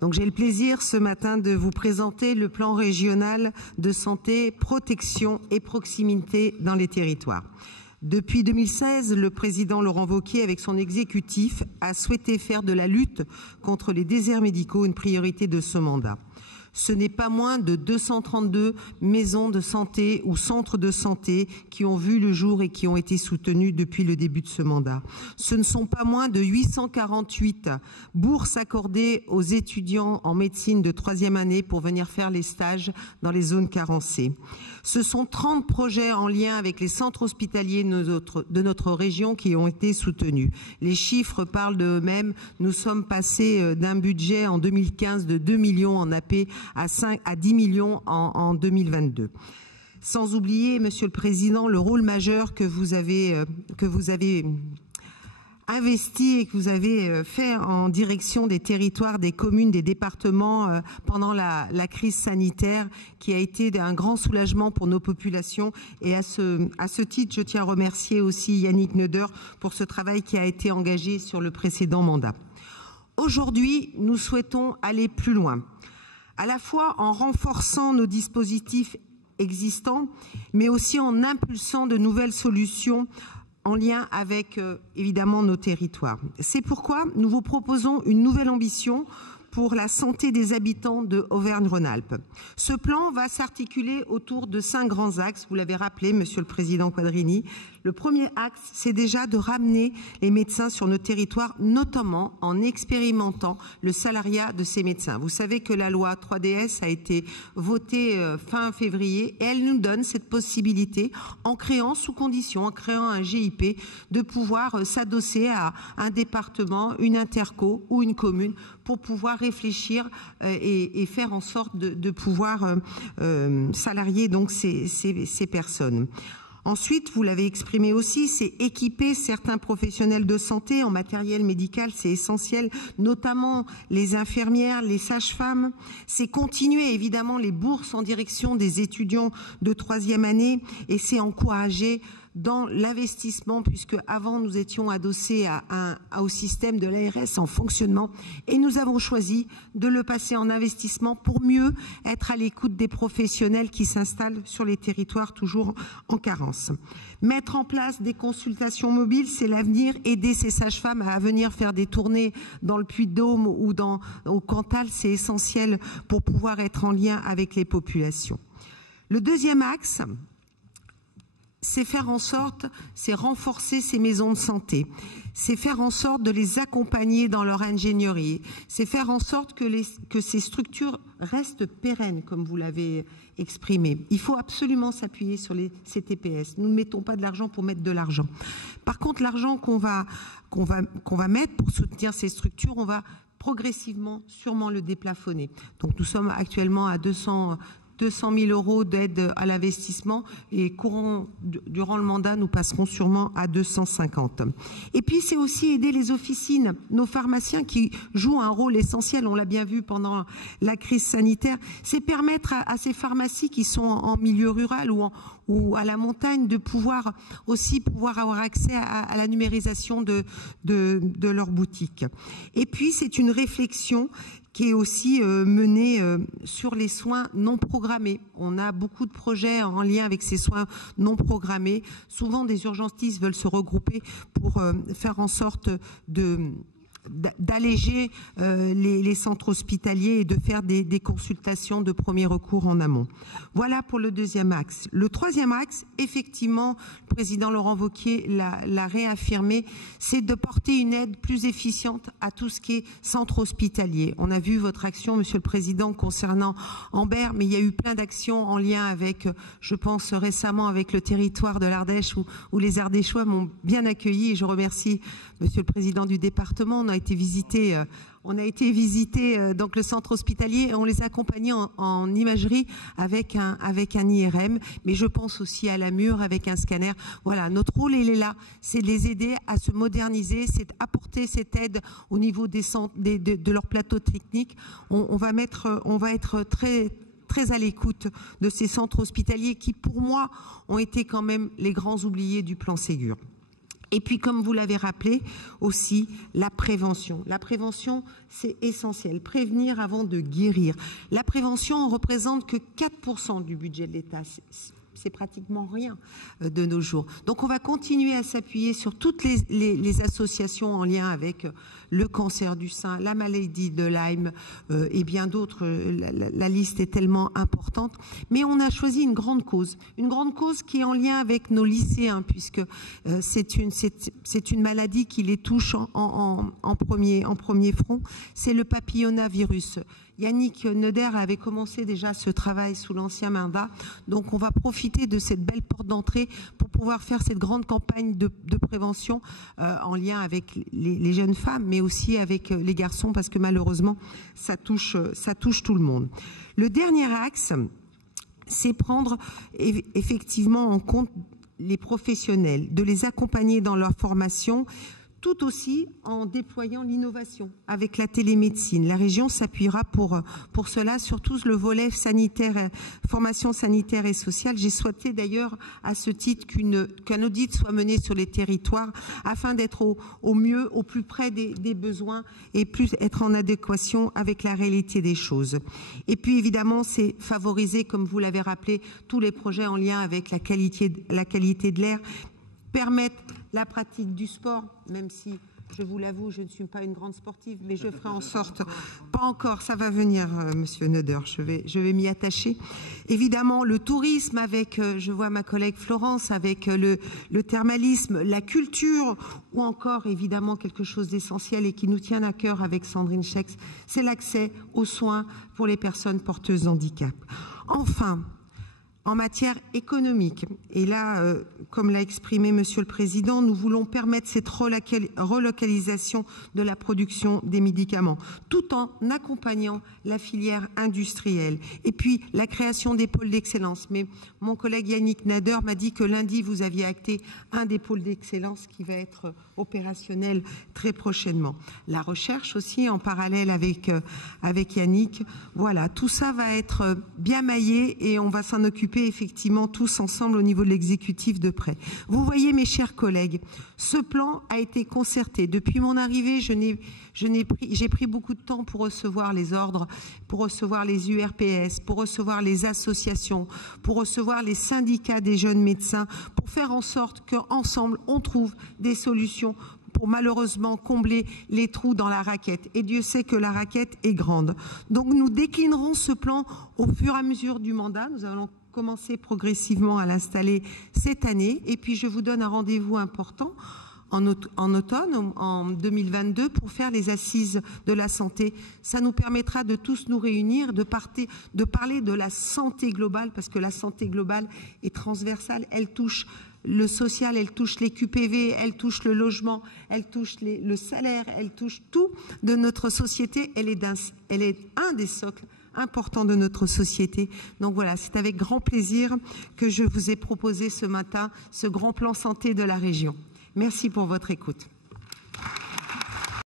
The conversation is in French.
Donc j'ai le plaisir ce matin de vous présenter le plan régional de santé, protection et proximité dans les territoires. Depuis 2016, le président Laurent Wauquiez, avec son exécutif, a souhaité faire de la lutte contre les déserts médicaux une priorité de ce mandat. Ce n'est pas moins de 232 maisons de santé ou centres de santé qui ont vu le jour et qui ont été soutenus depuis le début de ce mandat. Ce ne sont pas moins de 848 bourses accordées aux étudiants en médecine de 3e année pour venir faire les stages dans les zones carencées. Ce sont 30 projets en lien avec les centres hospitaliers de notre région qui ont été soutenus. Les chiffres parlent d'eux-mêmes. Nous sommes passés d'un budget en 2015 de 2 millions en AP à 10 millions en 2022. Sans oublier, Monsieur le Président, le rôle majeur que vous avez investi et que vous avez fait en direction des territoires, des communes, des départements pendant la crise sanitaire, qui a été un grand soulagement pour nos populations. Et à ce titre, je tiens à remercier aussi Yannick Neuder pour ce travail qui a été engagé sur le précédent mandat. Aujourd'hui, nous souhaitons aller plus loin, à la fois en renforçant nos dispositifs existants, mais aussi en impulsant de nouvelles solutions en lien avec, évidemment, nos territoires. C'est pourquoi nous vous proposons une nouvelle ambition pour la santé des habitants de Auvergne-Rhône-Alpes. Ce plan va s'articuler autour de 5 grands axes, vous l'avez rappelé, Monsieur le Président Quadrini. Le premier axe, c'est déjà de ramener les médecins sur nos territoires, notamment en expérimentant le salariat de ces médecins. Vous savez que la loi 3DS a été votée fin février et elle nous donne cette possibilité, en créant sous condition, en créant un GIP, de pouvoir s'adosser à un département, une interco ou une commune pour pouvoir réfléchir et faire en sorte de pouvoir salarier donc ces personnes. Ensuite, vous l'avez exprimé aussi, c'est équiper certains professionnels de santé en matériel médical, c'est essentiel, notamment les infirmières, les sages-femmes. C'est continuer évidemment les bourses en direction des étudiants de 3e année et c'est encourager dans l'investissement, puisque avant nous étions adossés au système de l'ARS en fonctionnement et nous avons choisi de le passer en investissement pour mieux être à l'écoute des professionnels qui s'installent sur les territoires toujours en carence. Mettre en place des consultations mobiles, c'est l'avenir. Aider ces sages-femmes à venir faire des tournées dans le Puy-de-Dôme ou au Cantal, c'est essentiel pour pouvoir être en lien avec les populations. Le deuxième axe, c'est faire en sorte, c'est renforcer ces maisons de santé, c'est faire en sorte de les accompagner dans leur ingénierie, c'est faire en sorte que ces structures restent pérennes, comme vous l'avez exprimé. Il faut absolument s'appuyer sur les CTPS. Nous ne mettons pas de l'argent pour mettre de l'argent. Par contre, l'argent qu'on va mettre pour soutenir ces structures, on va progressivement, sûrement le déplafonner. Donc nous sommes actuellement à 200 000 € d'aide à l'investissement et durant le mandat, nous passerons sûrement à 250. Et puis, c'est aussi aider les officines, nos pharmaciens qui jouent un rôle essentiel, on l'a bien vu pendant la crise sanitaire, c'est permettre à ces pharmacies qui sont en milieu rural ou à la montagne de pouvoir avoir accès à la numérisation de leurs boutiques. Et puis, c'est une réflexion qui est aussi menée sur les soins non programmés. On a beaucoup de projets en lien avec ces soins non programmés. Souvent, des urgentistes veulent se regrouper pour faire en sorte d'alléger les centres hospitaliers et de faire des consultations de premier recours en amont. Voilà pour le deuxième axe. Le troisième axe, effectivement, le président Laurent Wauquiez l'a réaffirmé, c'est de porter une aide plus efficiente à tout ce qui est centre hospitalier. On a vu votre action, Monsieur le Président, concernant Ambert, mais il y a eu plein d'actions en lien avec, je pense récemment avec le territoire de l'Ardèche où les Ardéchois m'ont bien accueilli et je remercie Monsieur le Président du département. On a été visiter donc le centre hospitalier et on les a accompagnés en imagerie avec un IRM, mais je pense aussi à la mur avec un scanner. Voilà, notre rôle il est là, c'est de les aider à se moderniser, c'est d'apporter cette aide au niveau de leur plateau technique. On va être très à l'écoute de ces centres hospitaliers qui, pour moi, ont été quand même les grands oubliés du plan Ségur. Et puis, comme vous l'avez rappelé, aussi la prévention. La prévention, c'est essentiel. Prévenir avant de guérir. La prévention ne représente que 4% du budget de l'État. C'est pratiquement rien de nos jours. Donc on va continuer à s'appuyer sur toutes les associations en lien avec le cancer du sein, la maladie de Lyme et bien d'autres. La liste est tellement importante. Mais on a choisi une grande cause qui est en lien avec nos lycéens, puisque c'est une maladie qui les touche en premier front. C'est le papillomavirus. Yannick Neuder avait commencé déjà ce travail sous l'ancien mandat. Donc on va profiter de cette belle porte d'entrée pour pouvoir faire cette grande campagne de prévention en lien avec les jeunes femmes, mais aussi avec les garçons, parce que malheureusement, ça touche tout le monde. Le dernier axe, c'est prendre effectivement en compte les professionnels, de les accompagner dans leur formation, tout aussi en déployant l'innovation avec la télémédecine. La région s'appuiera pour cela sur tout le volet sanitaire, formation sanitaire et sociale. J'ai souhaité d'ailleurs à ce titre qu'un audit soit mené sur les territoires afin d'être au mieux, au plus près des besoins et plus être en adéquation avec la réalité des choses. Et puis évidemment, c'est favoriser, comme vous l'avez rappelé, tous les projets en lien avec la qualité de l'air, permettre la pratique du sport, même si, je vous l'avoue, je ne suis pas une grande sportive, mais je ferai en sorte, pas encore, ça va venir, Monsieur Neuder, je vais m'y attacher. Évidemment, le tourisme avec, je vois ma collègue Florence, avec le thermalisme, la culture, ou encore, évidemment, quelque chose d'essentiel et qui nous tient à cœur avec Sandrine Schex, c'est l'accès aux soins pour les personnes porteuses de handicap. Enfin, en matière économique, et là, comme l'a exprimé Monsieur le Président, nous voulons permettre cette relocalisation de la production des médicaments, tout en accompagnant la filière industrielle. Et puis, la création des pôles d'excellence. Mais mon collègue Yannick Neuder m'a dit que lundi, vous aviez acté un des pôles d'excellence qui va être opérationnel très prochainement. La recherche aussi, en parallèle avec Yannick. Voilà, tout ça va être bien maillé et on va s'en occuper effectivement tous ensemble au niveau de l'exécutif de près. Vous voyez, mes chers collègues, ce plan a été concerté. Depuis mon arrivée, j'ai pris beaucoup de temps pour recevoir les ordres, pour recevoir les URPS, pour recevoir les associations, pour recevoir les syndicats des jeunes médecins, pour faire en sorte qu'ensemble, on trouve des solutions pour malheureusement combler les trous dans la raquette. Et Dieu sait que la raquette est grande. Donc nous déclinerons ce plan au fur et à mesure du mandat. Nous allons commencer progressivement à l'installer cette année. Et puis je vous donne un rendez-vous important en automne, en 2022, pour faire les assises de la santé. Ça nous permettra de tous nous réunir, de parler de la santé globale, parce que la santé globale est transversale. Elle touche le social, elle touche les QPV, elle touche le logement, elle touche le salaire, elle touche tout de notre société. Elle est un des socles importants de notre société. Donc voilà, c'est avec grand plaisir que je vous ai proposé ce matin ce grand plan santé de la région. Merci pour votre écoute.